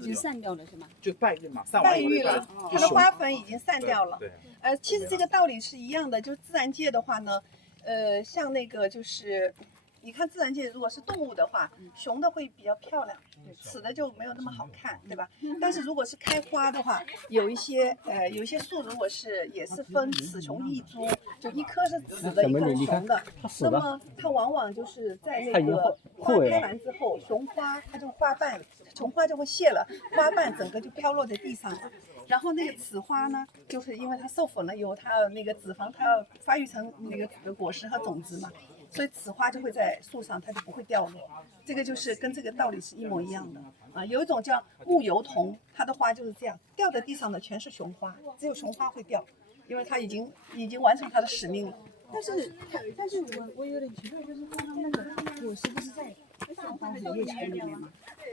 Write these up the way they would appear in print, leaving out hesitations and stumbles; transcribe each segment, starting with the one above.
已经散掉了是吗？就败玉嘛，散败完以后玉了，它的花粉已经散掉了。对，其实这个道理是一样的，就是自然界的话呢，像那个就是，你看自然界如果是动物的话，雄的会比较漂亮，雌的就没有那么好看，对吧？但是如果是开花的话，有一些树如果是也是分雌雄异株，就一颗是雌的，一颗是雄的，那么它往往就是在那个花开完之后，雄花它就花瓣，雄花就会谢了，花瓣整个就飘落在地上。然后那个雌花呢，就是因为它授粉了以后，它那个子房它要发育成那个果实和种子嘛，所以雌花就会在树上，它就不会掉落。这个就是跟这个道理是一模一样的啊。有一种叫木油桐，它的花就是这样，掉在地上的全是雄花，只有雄花会掉，因为它已经完成它的使命了。但是我有点奇怪，就是刚刚那个果实不是在大包子叶球里面吗？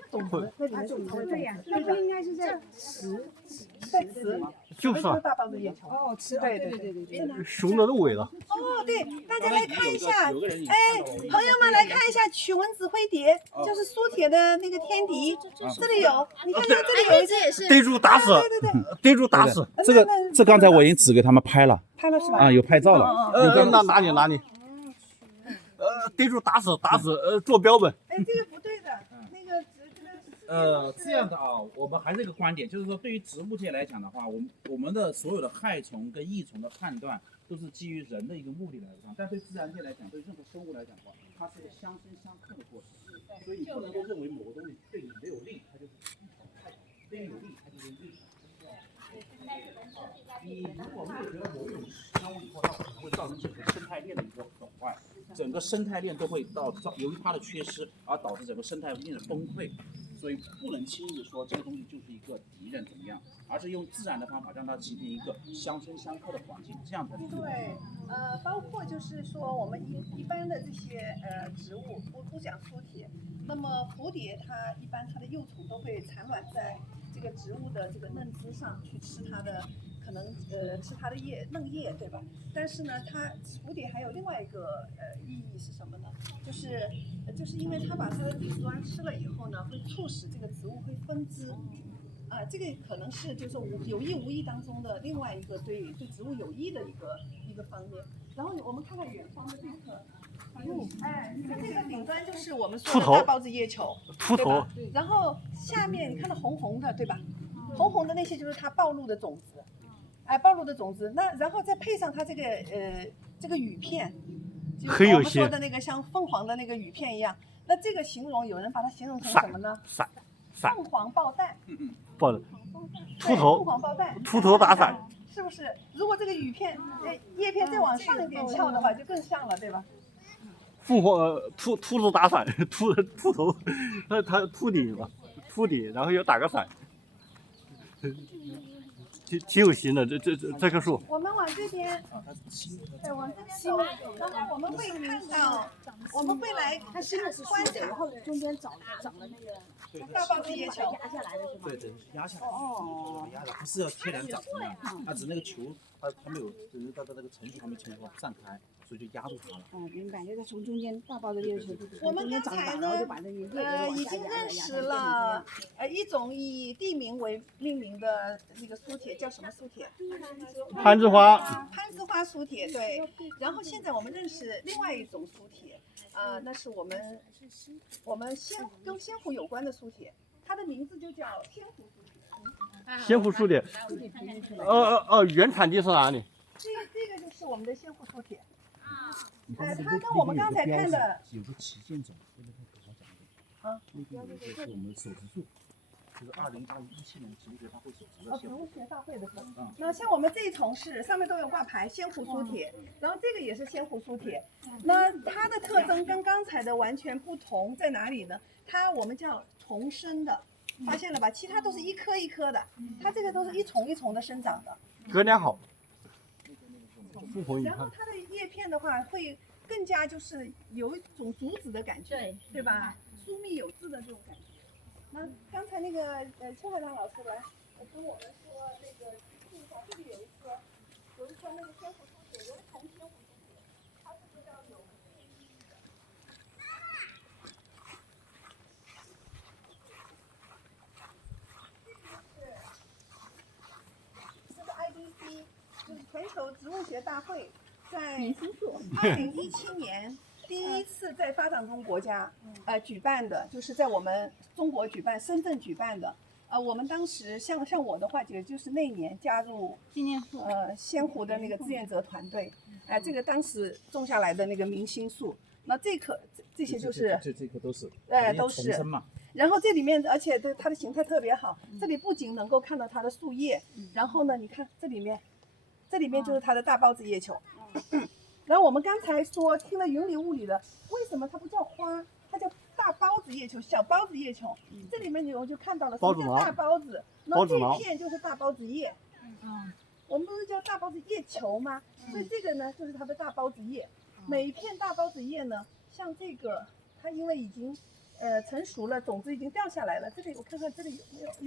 种子那里面种子对呀，那不应该是在在雌，就是啊，大包子叶球。哦，对，雄的入尾了。哦，对，大家来看一下，哎，朋友们来看一下曲纹子灰蝶，就是苏铁的那个天敌，这里有，你看这里有一只，逮住打死，逮住打死。这刚才我已经指给他们拍了是吧？啊，有拍照了。那哪里？逮住打死，坐标本。哎，这个不对的，那个这样的啊，我们还是一个观点，就是说对于植物界来讲的话，我们的所有的害虫跟益虫的判断都是基于人的一个目的来讲，但对自然界来讲，对任何生物来讲的话，它是一个相生相克的过程，所以你不能够认为某个东西对你没有利，它就是益虫；对你有利，它就是益虫。你如果灭绝了某种生物以后，它可能会造成整个生态链的一个损坏，整个生态链都会由于它的缺失而导致整个生态链的崩溃。所以不能轻易说这个东西就是一个敌人怎么样，而是用自然的方法让它形成一个相生相克的环境，这样才是对。包括就是说我们一般的这些植物，不讲苏铁，那么蝴蝶它一般它的幼虫都会产卵在这个植物的这个嫩枝上去吃它的，可能吃它的嫩叶，对吧？但是呢，蝴蝶还有另外一个意义是什么呢？就是因为它把它的顶端吃了以后呢，会促使这个植物会分枝。这个可能是就是有意无意当中的另外一个对植物有益的一个方面。然后我们看看远方的这个，你看这个顶端就是我们说的大包子叶球，秃头。然后下面你看到红红的，对吧？红红的那些就是它暴露的种子，暴露的种子。那然后再配上它这个羽片，就是我们说的那个像凤凰的那个羽片一样。那这个形容有人把它形容成什么呢？凤凰抱蛋。抱的，秃头，凤凰抱蛋，秃头打伞，是不是？如果这个羽片、叶片再往上一点翘的话，就更像了，对吧？凤凰秃子打伞，秃头，它秃顶，然后又打个伞，挺有型的。这棵树。我们往这边，往这边走，然后我们会看到，我们会来它现在是观察，然后中间长了那个。大包子叶球压下来的是吗？对，压下来。压的，不是要天然长的，它只是那个球，它没有，只是它的那个程序还没成熟散开，所以就压住它了。明白，就是从中间大包的叶球，我们刚才呢，已经认识了一种以地名为命名的那个苏铁，叫什么苏铁？攀枝花。攀枝花苏铁，对。然后现在我们认识另外一种苏铁，那是我们跟仙湖有关的苏铁，它的名字就叫仙湖苏铁。仙湖苏铁。原产地是哪里？这个就是我们的仙湖苏铁。它跟我们刚才看的有个旗舰种，那个给我讲的。那个是我们手植树，就是2017年植物学大会手植的。植物学大会的时候。那像我们这一丛是上面都有挂牌仙湖苏铁，然后这个也是仙湖苏铁。那它的特征跟刚才的完全不同在哪里呢？我们叫丛生的，发现了吧？其他都是一颗一颗的，它这个都是一丛一丛的生长的。格良好。然后它的叶片的话，会更加就是有一种竹子的感觉，对吧？疏密有致的这种感觉。那刚才那个邱海棠老师来跟我们说那个注意一下，这里有一颗那个仙湖苏铁，原虫仙湖苏铁，它是比较有意义的。全球植物学大会在2017年第一次在发展中国家举办的，就是在我们中国举办，深圳举办的。我们当时像我的话，也就是那年加入纪念树仙湖的那个志愿者团队，这个当时种下来的那个明星树，那这些就是这棵都是，都是重生嘛。然后这里面，而且它的形态特别好，这里不仅能够看到它的树叶，然后呢，你看这里面就是它的大孢子叶球。然后我们刚才说听了云里雾里的，为什么它不叫花，它叫大孢子叶球、小孢子叶球？这里面我就看到了什么叫大孢子，然后这一片就是大孢子叶。我们不是叫大孢子叶球吗？所以这个呢就是它的大孢子叶。每一片大孢子叶呢，像这个，它因为已经成熟了，种子已经掉下来了。这里我看看这里有没有。